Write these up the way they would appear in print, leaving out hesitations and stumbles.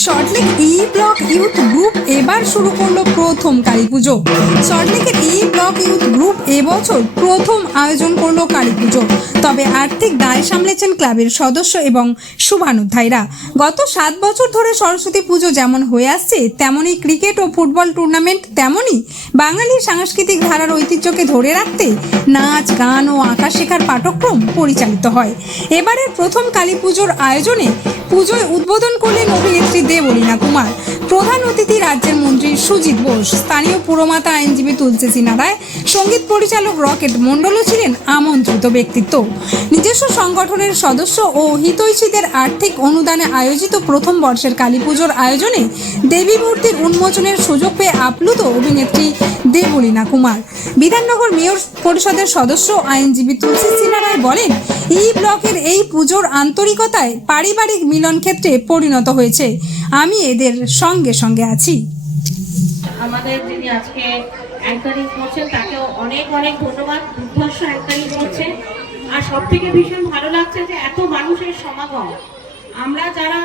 Salt Lake E block youth group এবার শুরু করলো প্রথম কালী পুজো। সল্টলেকের ই ব্লক ইউথ গ্রুপ এবছর প্রথম আয়োজন করলো কালী পুজো। তবে আর্থিক দায় সামলেছেন ক্লাবের সদস্য এবং শুভানুধ্যায়ীরা। গত 7 বছর ধরে সরস্বতী পুজো যেমন হয়ে আসছে, তেমনই ক্রিকেট ও ফুটবল টুর্নামেন্ট, তেমনই বাঙালির সাংস্কৃতিক ধারার ঐতিহ্যকে ধরে রাখতে নাচ, গান ও আঁকা শেখার পাঠক্রম পরিচালিত হয়। এবারের প্রথম কালী পুজোর আয়োজনে পুজোয় উদ্বোধন করলেন অভিনেত্রী দেবলীনা কুমার। প্রধান অতিথি রাজ্যের মন্ত্রী সুজিত বোস, স্থানীয় পুরমাতা আইনজীবী তুলসী সিনহা রায়, সঙ্গীত পরিচালক রকেট মণ্ডলও ছিলেন আমন্ত্রিত ব্যক্তিত্ব। নিজস্ব সংগঠনের সদস্য ও হিতৈষীদের আর্থিক অনুদানে আয়োজিত প্রথম বর্ষের কালী পুজোর আয়োজনে দেবী মূর্তির উন্মোচনের সুযোগ পেয়ে আপ্লুত অভিনেত্রী দেবলীনা কুমার। বিধাননগর মেয়র পরিষদের সদস্য আইনজীবী তুলসী সিনহা রায় বলেন, ই ব্লকের এই পুজোর আন্তরিকতায় পারিবারিক মিলন ক্ষেত্রে পরিণত হয়েছে। আমি এদের সঙ্গে সঙ্গে আছি। আমাদের যিনি আজকে অ্যাঙ্কারিং করছেন তাকেও অনেক অনেক ধন্যবাদ। দুর্ধর্ষ অ্যাঙ্কারিং করছে। আর সব থেকে ভীষণ ভালো লাগছে যে এত মানুষের সমাগম। আমরা যারা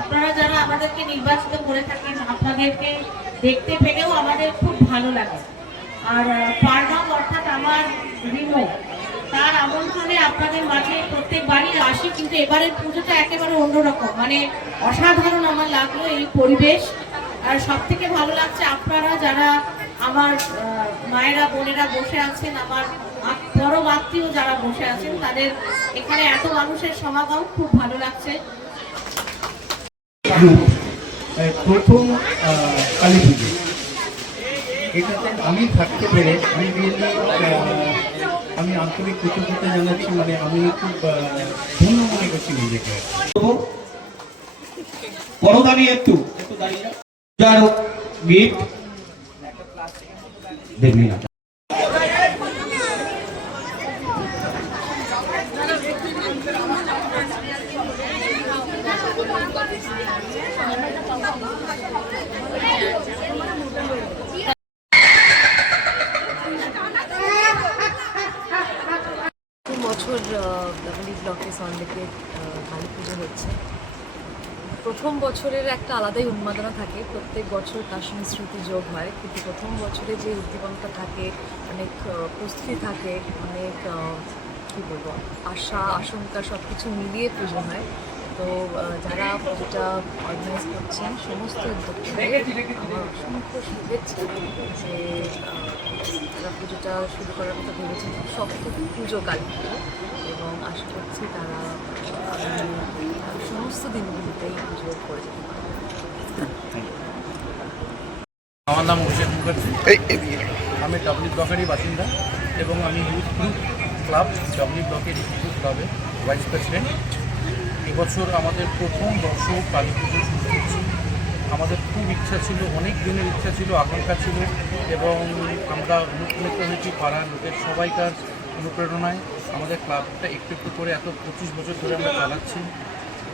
আপনারা যারা আমাদেরকে নির্বাচিত করে থাকেন, আপনাদেরকে দেখতে পেলেও আমাদের খুব ভালো লাগে। আর পার্নব অর্থাৎ আমার রিমো, তার আমন্ত্রণে আপনাদের মাঝে প্রত্যেকবারই আসি, কিন্তু এবারের পুজোটা একেবারে অন্যরকম, মানে অসাধারণ আমার লাগলো এই পরিবেশ। আর সব থেকে ভালো লাগছে আপনারা যারা আমার মায়েরা বোনেরা বসে আছেন, আমার পরম আত্মীয় যারা বসে আছেন, তাদের এখানে এত মানুষের সমাগম খুব ভালো লাগছে। প্রথম কালী পুজো এটাতে আমি থাকতে পেরে আমি আন্তরিক কৃতজ্ঞতা জানাচ্ছি। মানে আমি খুব ধন্য মনে করছি নিজেকে। পরদানি একটু গিফট দেখবি না। বছর ব্লকে সল্টলেকে কালী পুজো হচ্ছে। প্রথম বছরের একটা আলাদাই উন্মাদনা থাকে, প্রত্যেক বছর তার সঙ্গে স্মৃতি যোগ হয়, কিন্তু প্রথম বছরে যে উদ্দীপনতা থাকে, অনেক প্রস্তুতি থাকে, অনেক কী বলবো আশা আশঙ্কা সব কিছু মিলিয়ে পুজো হয়। তো যারা পুজোটা অর্গানাইজ করছেন সমস্ত উদ্যোক্তাদের আমার অসংখ্য শুভেচ্ছা যে তারা পুজোটা শুরু করার কথা ভেবেছেন। শক্ত পুজো কালী পুজো, এবং আশা করছি তারা সমস্ত দিনগুলিতেই পুজো করে যেতে পারবে। আমার নাম অভিষেক মুখার্জি, আমি ডাব্লিউ ব্লকেরই বাসিন্দা এবং আমি ইউথ গ্রুপ ক্লাব ডাব্লিউ ব্লকের ইউথ ক্লাবের ভাইস প্রেসিডেন্ট। এবছর আমাদের প্রথম বর্ষ কালী পুজো শুরু করছি। আমাদের খুব ইচ্ছা ছিল, অনেক দিনের ইচ্ছা ছিল, আকাঙ্ক্ষা ছিল, এবং আমরা অনুপ্রাণিত হয়েছি পাড়ার লোকের সবাইকার অনুপ্রেরণায়। আমাদের ক্লাবটা একটু একটু করে এত 25 বছর ধরে আমরা চালাচ্ছি।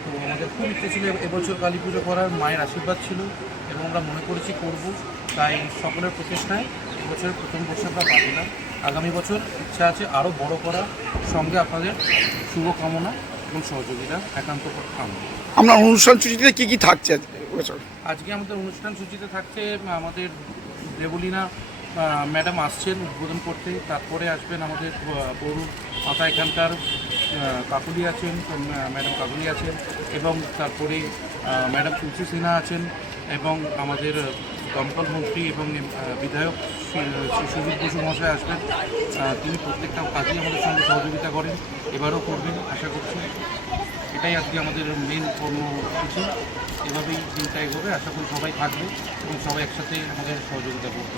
তো আমাদের খুব ইচ্ছে ছিল এবছর কালী পুজো করার, মায়ের আশীর্বাদ ছিল এবং আমরা মনে করেছি করব। তাই সকলের প্রচেষ্টায় এবছরের প্রথম বর্ষ আমরা পারলাম। আগামী বছর ইচ্ছা আছে আরও বড় করা, সঙ্গে আপনাদের শুভকামনা এবং সহযোগিতা একান্ত কামনা। আমরা অনুষ্ঠান সূচিতে কী কী থাকছে আজকে আমাদের অনুষ্ঠান সূচিতে থাকছে আমাদের দেবলীনা ম্যাডাম আসছেন উদ্বোধন করতে, তারপরে আসবেন আমাদের পৌর মাতা এখানকার কাকুলি আছেন, ম্যাডাম কাকুলি আছেন, এবং তারপরে ম্যাডাম তুলসী সিনহা আছেন, এবং আমাদের দমকল মন্ত্রী এবং বিধায়ক সুজিত বসু মহাশয় আসবেন। তিনি প্রত্যেকটা কাজেই আমাদের সঙ্গে সহযোগিতা করেন, এবারও করবেন আশা করছি। এটাই আজকে আমাদের মেন কর্মসূচি। এভাবেই দিনটা এগোবে, আশা করি সবাই থাকবে এবং সবাই একসাথে আমাদের সহযোগিতা করবে।